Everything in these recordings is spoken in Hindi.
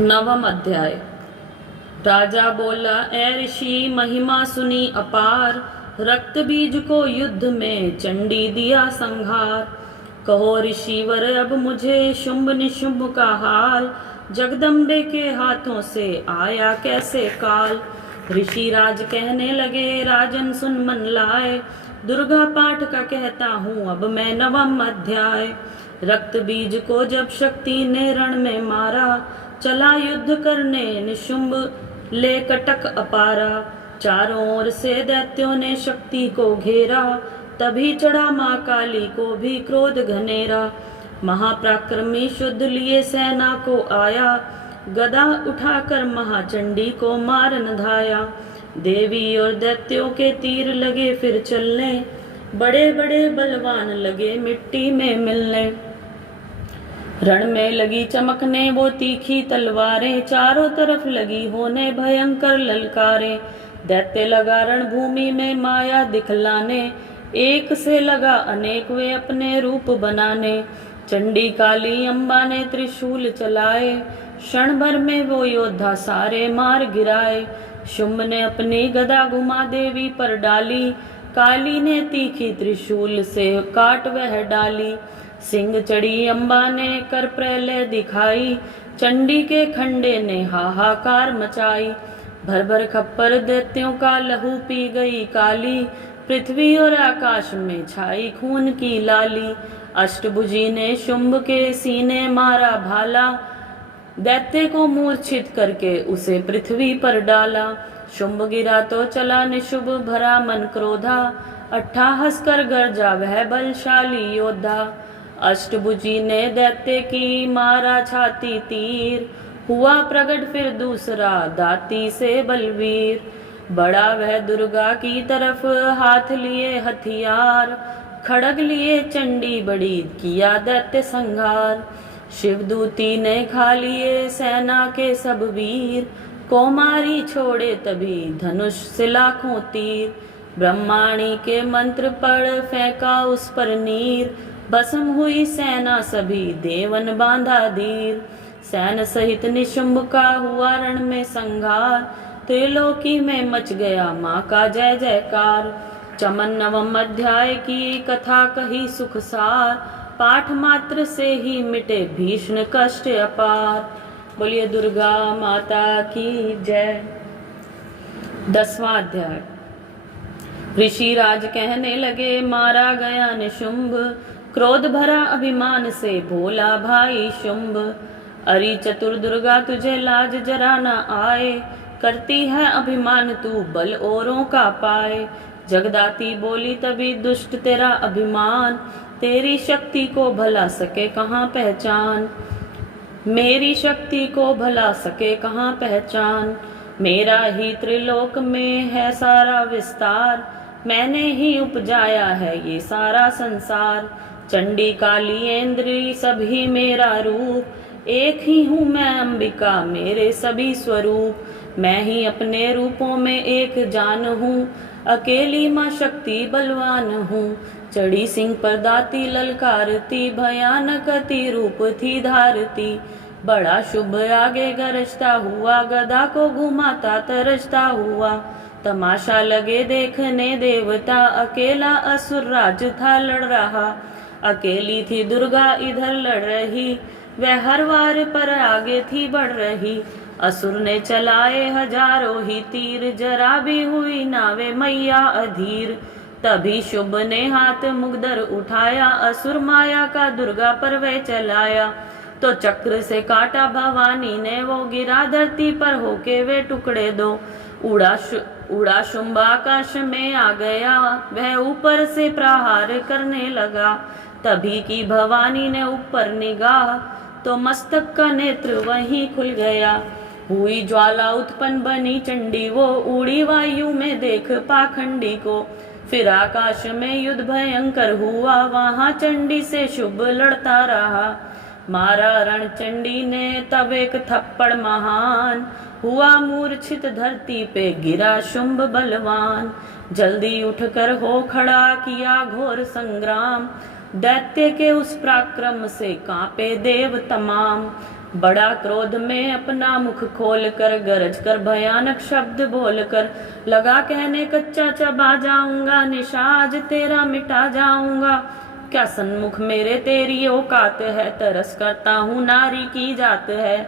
नवम अध्याय। राजा बोला, ए ऋषि, महिमा सुनी अपार, रक्त बीज को युद्ध में चंडी दिया संहार। कहो ऋषिवर अब मुझे शुंभ निशुंभ का हाल, जगदम्बे के हाथों से आया कैसे काल। ऋषि राज कहने लगे, राजन सुन मन लाए, दुर्गा पाठ का कहता हूँ अब मैं नवम अध्याय। रक्त बीज को जब शक्ति ने रण में मारा, चला युद्ध करने निशुंभ ले कटक अपारा। चारों ओर से दैत्यों ने शक्ति को घेरा, तभी चढ़ा माँ काली को भी क्रोध घनेरा। महापराक्रमी शुद्ध लिए सेना को आया, गदा उठाकर महाचंडी को मारन धाया। देवी और दैत्यों के तीर लगे फिर चलने, बड़े बड़े बलवान लगे मिट्टी में मिलने। रण में लगी चमकने वो तीखी तलवारें, चारों तरफ लगी होने भयंकर ललकारें। दैत्य लगा रणभूमि में माया दिखलाने, एक से लगा अनेक वे अपने रूप बनाने। चंडी काली अम्बा ने त्रिशूल चलाए, क्षण भर में वो योद्धा सारे मार गिराए। शुंभ ने अपनी गदा घुमा देवी पर डाली, काली ने तीखी त्रिशूल से काट वह डाली। सिंह चढ़ी अम्बा ने कर प्रलय दिखाई, चंडी के खंडे ने हाहाकार मचाई। भर भर खप्पर दैत्यों का लहू पी गई काली, पृथ्वी और आकाश में छाई खून की लाली। अष्टभुजी ने शुंभ के सीने मारा भाला, दैत्य को मूर्छित करके उसे पृथ्वी पर डाला। शुंभ गिरा तो चला निशुभ भरा मन क्रोधा, अट्ठाहस कर गरजा वह बलशाली योद्धा। अष्टभुजी ने दैत्य की मारा छाती तीर, हुआ प्रगट फिर दूसरा दाती से बलवीर। बड़ा वह दुर्गा की तरफ हाथ लिए हथियार, खड़ग लिए चंडी बड़ी किया दैत्य संहार। शिवदूती ने खा लिए सेना के सब वीर, कौमारी छोड़े तभी धनुष से लाखों तीर। ब्रह्माणी के मंत्र पढ़ फेंका उस पर नीर, भस्म हुई सेना सभी देवन बांधा धीर। सैन सहित निशुंभ का हुआ रण में संघार, त्रिलोकी में मच गया माँ का जय जयकार। चमन नवम अध्याय की कथा कही सुख सार, पाठ मात्र से ही मिटे भीषण कष्ट अपार। बोलिए दुर्गा माता की जय। 10वां अध्याय। ऋषि राज कहने लगे, मारा गया निशुंभ, क्रोध भरा अभिमान से भोला भाई शुंभ। अरि चतुर दुर्गा तुझे लाज जरा न आए, करती है अभिमान तू बल औरों का पाए। जगदाती बोली तभी दुष्ट तेरा अभिमान, तेरी शक्ति को भला सके कहाँ पहचान। मेरी शक्ति को भला सके कहाँ पहचान, मेरा ही त्रिलोक में है सारा विस्तार। मैंने ही उपजाया है ये सारा संसार। चंडी काली इंद्री सभी मेरा रूप, एक ही हूँ मैं अंबिका मेरे सभी स्वरूप। मैं ही अपने रूपों में एक जान हूँ, अकेली माँ शक्ति बलवान हूँ। चढ़ी सिंह पर दाती ललकारती, भयानक अति रूप थी धारती। बड़ा शुभ आगे गरजता हुआ, गदा को घुमाता तरसता हुआ। तमाशा लगे देखने देवता, अकेला असुर राज था लड़ रहा। अकेली थी दुर्गा इधर लड़ रही, वह हर वार पर आगे थी बढ़ रही। असुर ने चलाए हजारों ही तीर, जरा भी हुई नावे मैया अधीर। तभी शुभ ने हाथ मुगदर उठाया, असुर माया का दुर्गा पर वह चलाया। तो चक्र से काटा भवानी ने वो, गिरा धरती पर होके वे टुकड़े दो। उड़ा शुंभ आकाश में आ गया, वह ऊपर से प्रहार करने लगा। तभी की भवानी ने ऊपर निगाह, तो मस्तक का नेत्र वहीं खुल गया। हुई ज्वाला उत्पन्न बनी चंडी वो, उड़ी वायु में देख पाखंडी को। फिर आकाश में युद्ध भयंकर हुआ, वहां चंडी से शुभ लड़ता रहा। मारा रण चंडी ने तब एक थप्पड़ महान, हुआ मूर्छित धरती पे गिरा शुंभ बलवान। जल्दी उठकर हो खड़ा किया घोर संग्राम, दैत्य के उस पराक्रम से कांपे देव तमाम। बड़ा क्रोध में अपना मुख खोल कर गरज कर भयानक शब्द बोल कर लगा कहने कच्चा चबा जाऊंगा, निशा आज तेरा मिटा जाऊंगा। क्या सन्मुख मेरे तेरी औकात है, तरस करता हूँ नारी की जात है।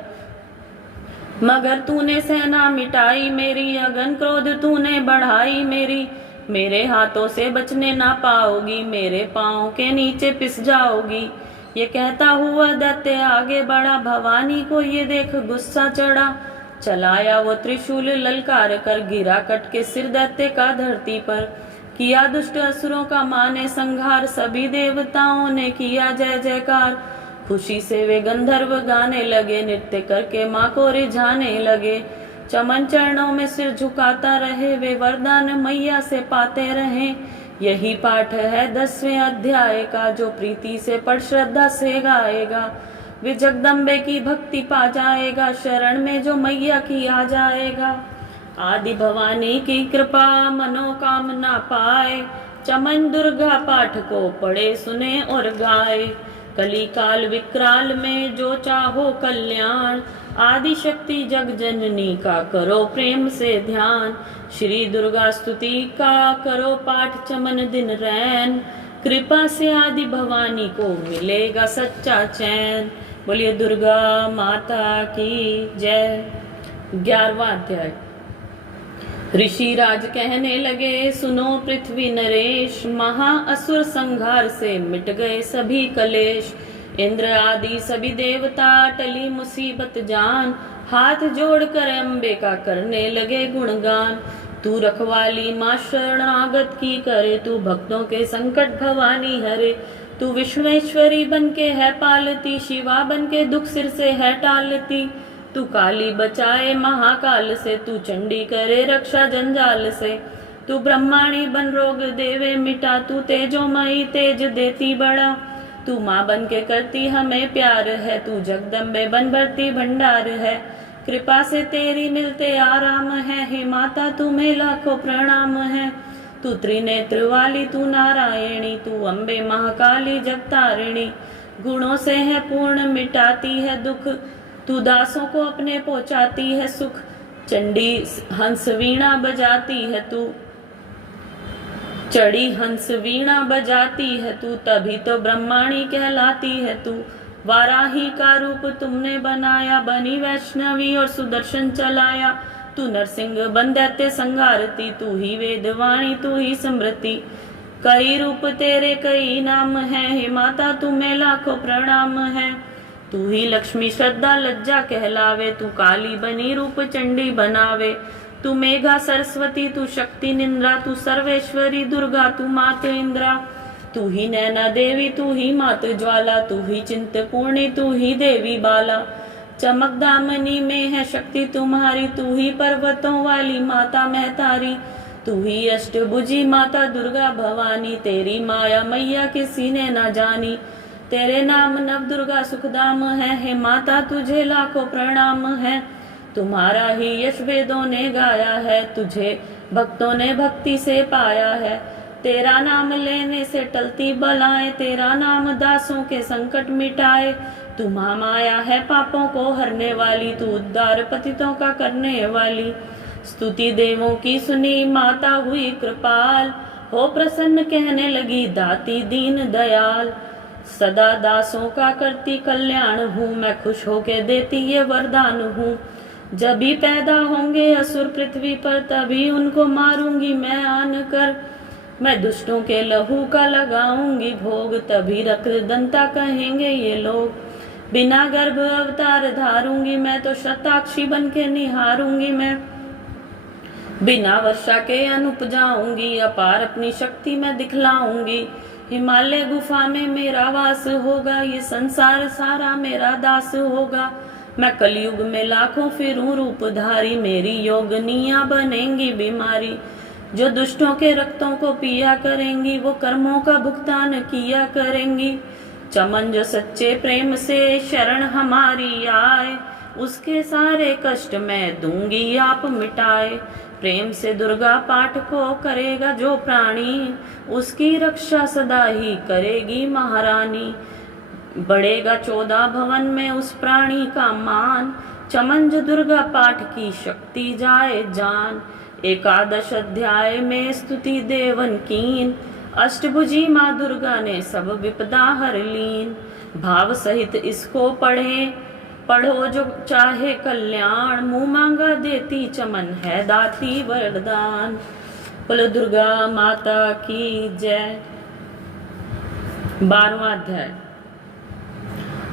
मगर तूने सेना मिटाई मेरी, अगन क्रोध तूने बढ़ाई मेरी। मेरे हाथों से बचने ना पाओगी, मेरे पाँव के नीचे पिस जाओगी। ये कहता हुआ दैत्य आगे बढ़ा, भवानी को ये देख गुस्सा चढ़ा। चलाया वो त्रिशूल ललकार कर, गिरा कट के सिर दैत्य का धरती पर। किया दुष्ट असुरों का माने संहार, सभी देवताओं ने किया जय जयकार। खुशी से वे गंधर्व गाने लगे, नृत्य करके माँ को रिझाने लगे। चमन चरणों में सिर झुकाता रहे, वे वरदान मैया से पाते रहे। यही पाठ है 10वें अध्याय का, जो प्रीति से पढ़ श्रद्धा से गाएगा वे जगदम्बे की भक्ति पा जाएगा। शरण में जो मैया की आ जाएगा, आदि भवानी की कृपा मनोकामना पाए। चमन दुर्गा पाठ को पढ़े सुने और गाए। कली काल विकराल में जो चाहो कल्याण, आदि शक्ति जग जननी का करो प्रेम से ध्यान। श्री दुर्गा स्तुति का करो पाठ चमन दिन रैन, कृपा से आदि भवानी को मिलेगा सच्चा चैन। बोलिए दुर्गा माता की जय। 11वां अध्याय। ऋषि राज कहने लगे, सुनो पृथ्वी नरेश, महा असुर संहार से मिट गए सभी कलेश। इंद्र आदि सभी देवता टली मुसीबत जान, हाथ जोड़कर अम्बे का करने लगे गुणगान। तू रखवाली माँ शरणागत की करे, तू भक्तों के संकट भवानी हरे। तू विश्वेश्वरी बन के है पालती, शिवा बन के दुख सिर से है टालती। तू काली बचाए महाकाल से, तू चंडी करे रक्षा जंजाल से। तू ब्रह्माणी बन रोग देवे मिटा, तू तेजोमयी तेज देती बड़ा। तू माँ बन के करती हमें प्यार है, तू जगदम्बे बन भरती भंडार है। कृपा से तेरी मिलते आराम है, हे माता तुम्हें लाखों प्रणाम है। तू त्रिनेत्र वाली तू नारायणी, तू अम्बे महाकाली जगतारिणी। गुणों से है पूर्ण मिटाती है दुख, तू दासों को अपने पहुंचाती है सुख। चंडी हंस वीणा बजाती है तू, चढ़ी हंस वीणा बजाती है तू, तभी तो ब्रह्माणी कहलाती है तू। वाराही का रूप तुमने बनाया, बनी वैष्णवी और सुदर्शन चलाया। तू नरसिंह बन दैत्य संहारती, तू ही वेदवाणी तू ही स्मृति। कई रूप तेरे कई नाम है, हे माता तुम्हें लाखों प्रणाम है। तू ही लक्ष्मी श्रद्धा लज्जा कहलावे, तू काली बनी रूप चंडी बनावे। तू मेघा सरस्वती तू शक्ति निंद्रा, तू सर्वेश्वरी दुर्गा तू मात इंद्रा। तू ही नैना देवी तू ही मात ज्वाला, तू ही चिंतपूर्णी तू ही देवी बाला। चमक दामनी में है शक्ति तुम्हारी, तू ही पर्वतों वाली माता महतारी। तू ही अष्टभुजी माता दुर्गा भवानी, तेरी माया मैया किसी ने न जानी। तेरे नाम नव दुर्गा सुखदाम है, हे माता तुझे लाखों प्रणाम है। तुम्हारा ही यश वेदों ने गाया है, तुझे भक्तों ने भक्ति से पाया है। तेरा नाम लेने से टलती बलाएं, तेरा नाम दासों के संकट मिटाए। तू महामाया है पापों को हरने वाली, तू उद्धार पतितों का करने वाली। स्तुति देवों की सुनी माता हुई कृपाल, हो प्रसन्न कहने लगी दाती दीन दयाल। सदा दासों का करती कल्याण हूँ, मैं खुश होके देती ये वरदान हूँ। जब भी पैदा होंगे असुर पृथ्वी पर, तभी उनको मारूंगी मैं आन कर। मैं दुष्टों के लहू का लगाऊंगी भोग, तभी रक्तदंता कहेंगे ये लोग। बिना गर्भ अवतार धारूंगी मैं, तो शताक्षी बन के निहारूंगी मैं। बिना वर्षा के अनुपजाऊंगी, अपार अपनी शक्ति मैं दिखलाऊंगी। हिमालय गुफा में मेरा वास होगा, ये संसार सारा मेरा दास होगा। मैं कलयुग में लाखों फिरूं रूपधारी, मेरी योगनियां बनेंगी बीमारी। जो दुष्टों के रक्तों को पिया करेंगी, वो कर्मों का भुगतान किया करेंगी। चमन जो सच्चे प्रेम से शरण हमारी आए, उसके सारे कष्ट मैं दूंगी आप मिटाए। प्रेम से दुर्गा पाठ को करेगा जो प्राणी, उसकी रक्षा सदा ही करेगी महारानी। बढ़ेगा 14 भवन में उस प्राणी का मान, चमंज दुर्गा पाठ की शक्ति जाए जान। एकादश अध्याय में स्तुति देवन कीन, अष्टभुजी माँ दुर्गा ने सब विपदा हर लीन। भाव सहित इसको पढ़ो जो चाहे कल्याण, मुँह मांगा देती चमन है दाती वरदान। बोलो दुर्गा माता की जय। 12वां अध्याय।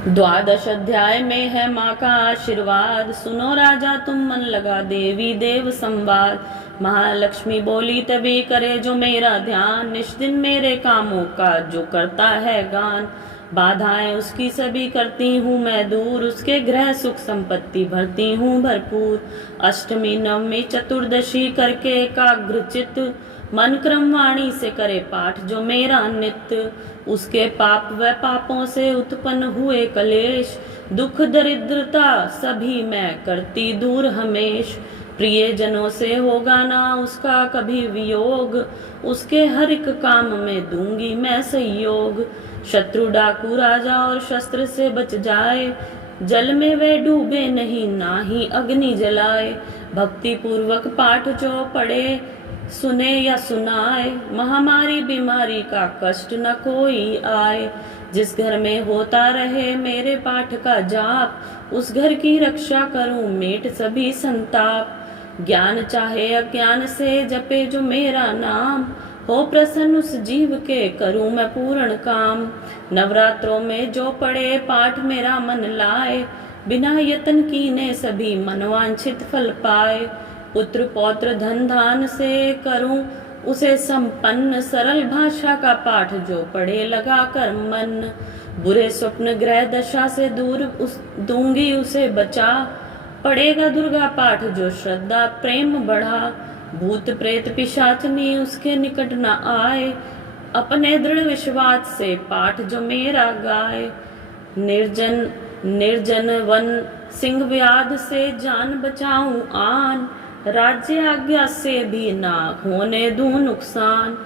द्वादश अध्याय में है माँ का आशीर्वाद, सुनो राजा तुम मन लगा देवी देव संवाद। महालक्ष्मी बोली तभी करे जो मेरा ध्यान, निष्दिन मेरे कामों का जो करता है गान। बाधाएं उसकी सभी करती हूँ मैं दूर, उसके गृह सुख संपत्ति भरती हूँ भरपूर। अष्टमी नवमी चतुर्दशी करके एकाग्रचित, मन क्रम वाणी से करे पाठ जो मेरा नित्य। उसके पाप व पापों से उत्पन्न हुए कलेश, दुख दरिद्रता सभी मैं करती दूर हमेश। प्रिय जनों से होगा ना उसका कभी वियोग, उसके हर एक काम में दूंगी मैं सहयोग। शत्रु डाकू राजा और शस्त्र से बच जाए, जल में वे डूबे नहीं ना ही अग्नि जलाए। भक्ति पूर्वक पाठ जो पढ़े सुने या सुनाए, महामारी बीमारी का कष्ट न कोई आए। जिस घर में होता रहे मेरे पाठ का जाप, उस घर की रक्षा करूं मेट सभी संताप। ज्ञान चाहे अज्ञान से जपे जो मेरा नाम, हो प्रसन्न उस जीव के करूं मैं पूर्ण काम। नवरात्रों में जो पढ़े पाठ मेरा मन लाए, बिना यत्न कीने सभी मनवांछित फल पाए। पुत्र पौत्र धन धान से करूं उसे संपन्न, सरल भाषा का पाठ जो पढ़े लगा कर मन। बुरे स्वप्न ग्रह दशा से दूर दूंगी उसे बचा, पढ़ेगा दुर्गा पाठ जो श्रद्धा प्रेम बढ़ा। भूत प्रेत पिशाचनी उसके निकट न आए, अपने दृढ़ विश्वास से पाठ जो मेरा गाए। निर्जन वन सिंह व्याध से जान बचाऊं आन, राज्य आज्ञा से भी ना होने दूं नुकसान।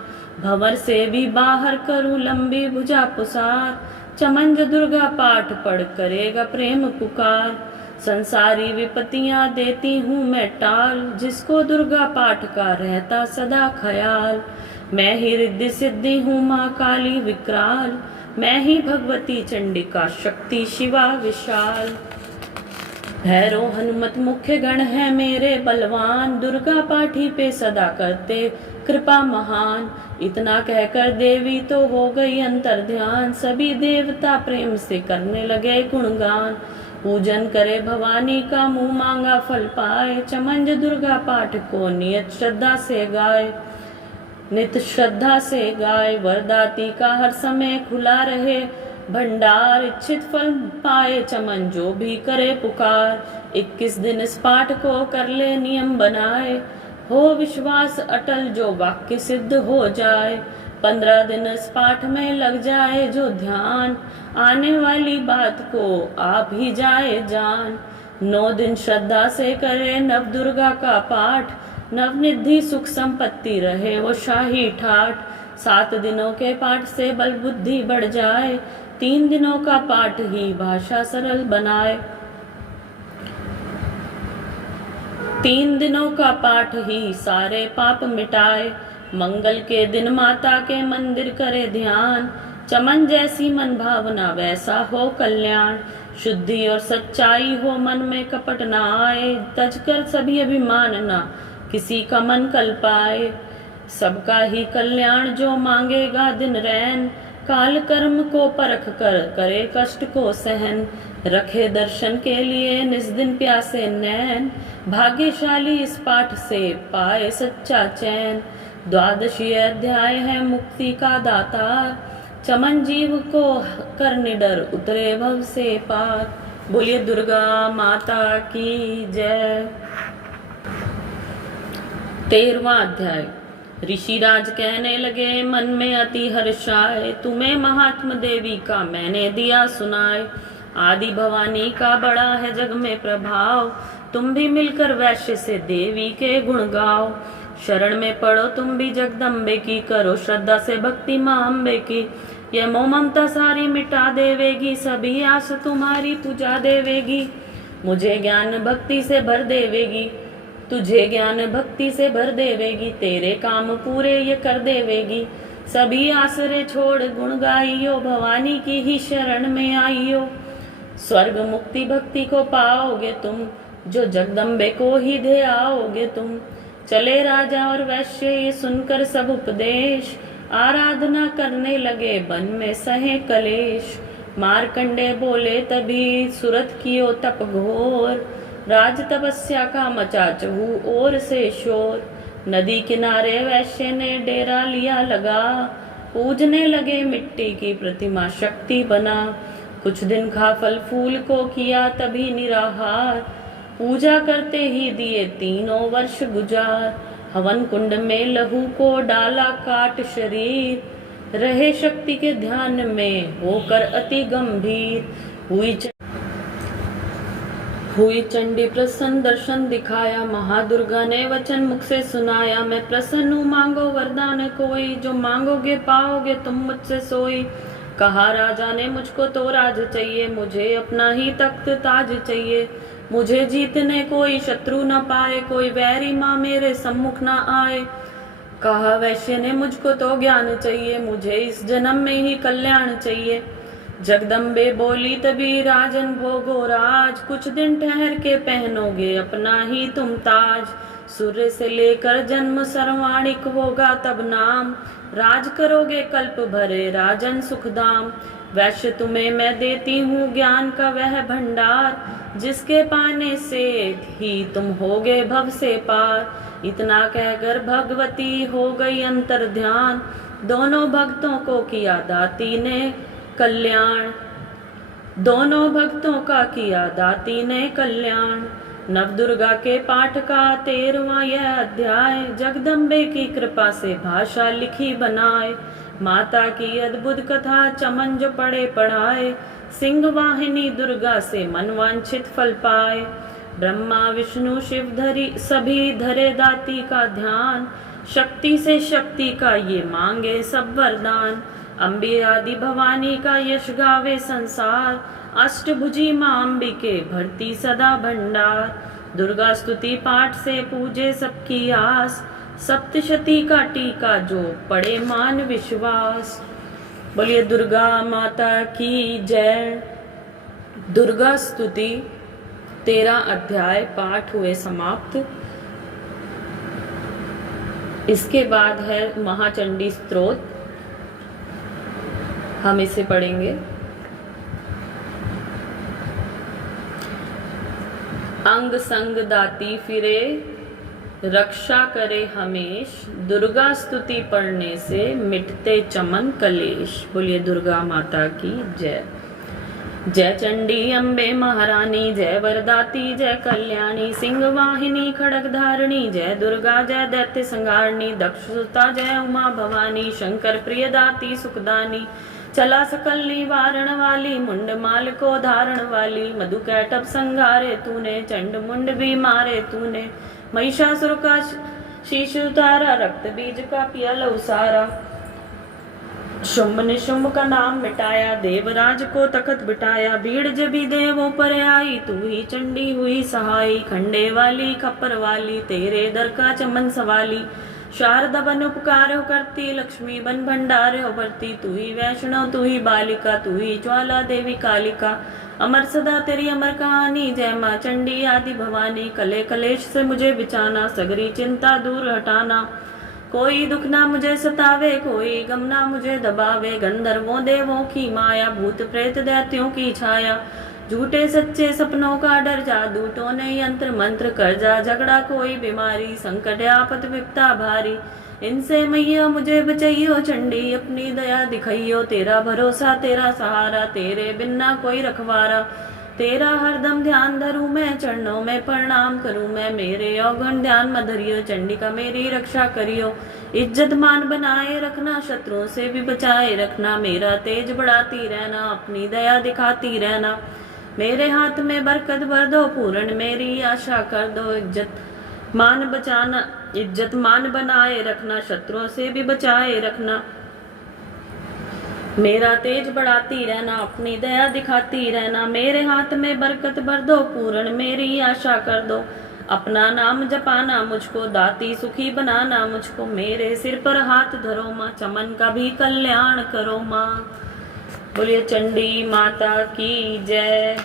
भंवर से भी बाहर करूं लंबी भुजा पुसार, चमंज दुर्गा पाठ पढ़ करेगा प्रेम पुकार। संसारी विपत्तियां देती हूँ मैं टाल, जिसको दुर्गा पाठ का रहता सदा ख्याल। मैं ही रिद्धि सिद्धि हूँ माँ काली विकराल, मैं ही भगवती चंडिका शक्ति शिवा विशाल। भैरव हनुमत मुख्य गण है मेरे बलवान, दुर्गा पाठी पे सदा करते कृपा महान। इतना कहकर देवी तो हो गई अंतर ध्यान, सभी देवता प्रेम से करने लगे गुणगान। पूजन करे भवानी का मुँह मांगा फल पाए, चमंज दुर्गा पाठ को नियत श्रद्धा से गाए। नित श्रद्धा से गाए वरदाती का हर समय खुला रहे भंडार, इच्छित फल पाए चमन जो भी करे पुकार। 21 दिन इस पाठ को कर ले नियम बनाए, हो विश्वास अटल जो वाक्य सिद्ध हो जाए। 15 दिन इस पाठ में लग जाए जो ध्यान, आने वाली बात को आप ही जाए जान। 9 दिन श्रद्धा से करे नव दुर्गा का पाठ, नवनिधि सुख संपत्ति रहे वो शाही ठाठ। 7 दिनों के पाठ से बल बुद्धि बढ़ जाए, 3 दिनों का पाठ ही भाषा सरल बनाए। 3 दिनों का पाठ ही सारे पाप मिटाए, मंगल के दिन माता के मंदिर करे ध्यान। चमन जैसी मन भावना वैसा हो कल्याण, शुद्धि और सच्चाई हो मन में कपट ना आए। तजकर सभी अभिमान ना किसी का मन कल पाए, सबका ही कल्याण जो मांगेगा दिन रैन। काल कर्म को परख कर करे कष्ट को सहन, रखे दर्शन के लिए निज दिन प्यासे नैन। भाग्यशाली इस पाठ से पाए सच्चा चैन, 12वीं अध्याय है मुक्ति का दातार। चमन जीव को कर निडर उतरे भव से पार। बोलिए दुर्गा माता की जय। 13वां अध्याय। ऋषिराज कहने लगे मन में अति हर्षाए, तुम्हें महात्म देवी का मैंने दिया सुनाए। आदि भवानी का बड़ा है जग में प्रभाव, तुम भी मिलकर वैश्य से देवी के गुण गाओ। शरण में पड़ो तुम भी जगदम्बे की, करो श्रद्धा से भक्ति माँ अम्बे की। यह मोह ममता सारी मिटा देवेगी, सभी आस तुम्हारी पूजा देवेगी। मुझे ज्ञान भक्ति से भर देवेगी, तुझे ज्ञान भक्ति से भर देवेगी, तेरे काम पूरे ये कर देवेगी। सभी आसरे छोड़ गुण गाइयो, भवानी की ही शरण में आइयो। स्वर्ग मुक्ति भक्ति को पाओगे तुम, जो जगदम्बे को ही दे आओगे तुम। चले राजा और वैश्य ये सुनकर सब उपदेश, आराधना करने लगे वन में सहे कलेश। मारकंडे बोले तभी सुरत कियो तप घोर, राज तपस्या का मचा चहु ओर से शोर। नदी किनारे वैश्य ने डेरा लिया लगा, पूजने लगे मिट्टी की प्रतिमा शक्ति बना। कुछ दिन खा फल फूल को किया तभी निराहार, पूजा करते ही दिए 3 वर्ष गुजार। हवन कुंड में लहू को डाला काट शरीर, रहे शक्ति के ध्यान में होकर अति गंभीर। हुई चंडी प्रसन्न दर्शन दिखाया, महादुर्गा ने वचन मुख से सुनाया। मैं प्रसन्न हूँ मांगो वरदान कोई, जो मांगोगे पाओगे तुम मुझसे सोई। कहा राजा ने मुझको तो राज चाहिए, मुझे अपना ही तख्त ताज चाहिए। मुझे जीतने कोई शत्रु न पाए, कोई वैरी माँ मेरे सम्मुख न आए। कहा वैश्य ने मुझको तो ज्ञान चाहिए, मुझे इस जन्म में ही कल्याण चाहिए। जगदम्बे बोली तभी राजन भोगो राज, कुछ दिन ठहर के पहनोगे अपना ही तुम ताज। सूर्य से लेकर जन्म सर्वाणिक होगा तब नाम, राज करोगे कल्प भरे राजन सुखदाम। वैश्य तुम्हें मैं देती हूँ ज्ञान का वह भंडार, जिसके पाने से ही तुम होगे भव से पार। इतना कहकर भगवती हो गई अंतर ध्यान, दोनों भक्तों को किया दाती ने कल्याण। दोनों भक्तों का किया दाती ने कल्याण। नवदुर्गा के पाठ का 13वां यह अध्याय, जगदम्बे की कृपा से भाषा लिखी बनाए। माता की अद्भुत कथा चमन जो पढ़े पढ़ाए, सिंह वाहिनी दुर्गा से मनवांछित फल पाए। ब्रह्मा विष्णु शिव धरी सभी धरे दाती का ध्यान, शक्ति से शक्ति का ये मांगे सब वरदान। अम्बे आदि भवानी का यश गावे संसार, अष्टभुजी माँ अम्बिके भरती सदा भंडार। दुर्गा स्तुति पाठ से पूजे सबकी आस, सप्तशती का टीका जो पड़े मान विश्वास। बोलिए दुर्गा माता की जय। दुर्गा स्तुति 13 अध्याय पाठ हुए समाप्त। इसके बाद है महाचंडी स्तोत्र, हम इसे पढ़ेंगे। अंग संग दाती फिरे, रक्षा करे हमेश, दुर्गा स्तुति पढ़ने से मिटते चमन कलेश। बोलिए दुर्गा माता की जय। जय चंडी अम्बे महारानी, जय वरदाती जय कल्याणी, सिंह वाहिनी खड़ग धारणी, जय दुर्गा जय दैत्य संहारणी। दक्ष सुता जय उमा भवानी, शंकर प्रिय दाती सुखदानी। चला सकल निवारण वाली, मुंड माल को धारण वाली। मधु कैटभ संगारे तूने, चंड मुंड भी मारे तूने। महिषासुर का शीश उतारा, रक्त बीज का पिया लहू सारा। शुंभ निशुंभ का नाम मिटाया, देवराज को तखत बिठाया। भीड़ जबी देवों पर आई, तू ही चंडी हुई सहाई। खंडे वाली खप्पर वाली, तेरे दर का चमन सवाली। शारदा बन उपकार हो करती, लक्ष्मी बन भंडार हो भरती। तू ही वैष्णव तू ही बालिका, तू ही ज्वाला देवी कालिका। अमर सदा तेरी अमर कहानी, जय माँ चंडी आदि भवानी। कले कलेश से मुझे बिचाना, सगरी चिंता दूर हटाना। कोई दुख ना मुझे सतावे, कोई गम ना मुझे दबावे। गंधर्वों देवों की माया, भूत प्रेत दैत्यों की छाया। झूठे सच्चे सपनों का डर जा, दूतों ने यंत्र मंत्र कर जा। झगड़ा कोई बीमारी, संकट आपत विपता भारी। इनसे मैया मुझे बचाइयो चंडी, अपनी दया दिखाइयो। तेरा भरोसा तेरा सहारा, तेरे बिना कोई रखवारा। तेरा हरदम ध्यान धरूं मैं, चरणों में प्रणाम करूं मैं। मेरे अवगुण ध्यान मत धरियो, चंडिका मेरी रक्षा करियो। इज्जत मान बनाए रखना, शत्रुओं से भी बचाए रखना। मेरा तेज बढ़ाती रहना, अपनी दया दिखाती रहना। मेरे हाथ में बरकत भर दो, पूर्ण मेरी आशा कर दो। इज्जत मान बचाना, इज्जत मान बनाए रखना, शत्रुओं से भी बचाए रखना। मेरा तेज बढ़ाती रहना, अपनी दया दिखाती रहना, मेरे हाथ में बरकत भर दो, पूर्ण मेरी आशा कर दो। अपना नाम जपाना मुझको, दाती सुखी बनाना मुझको, मेरे सिर पर हाथ धरो माँ, चमन का भी कल्याण करो माँ। बोलिए चंडी माता की जय।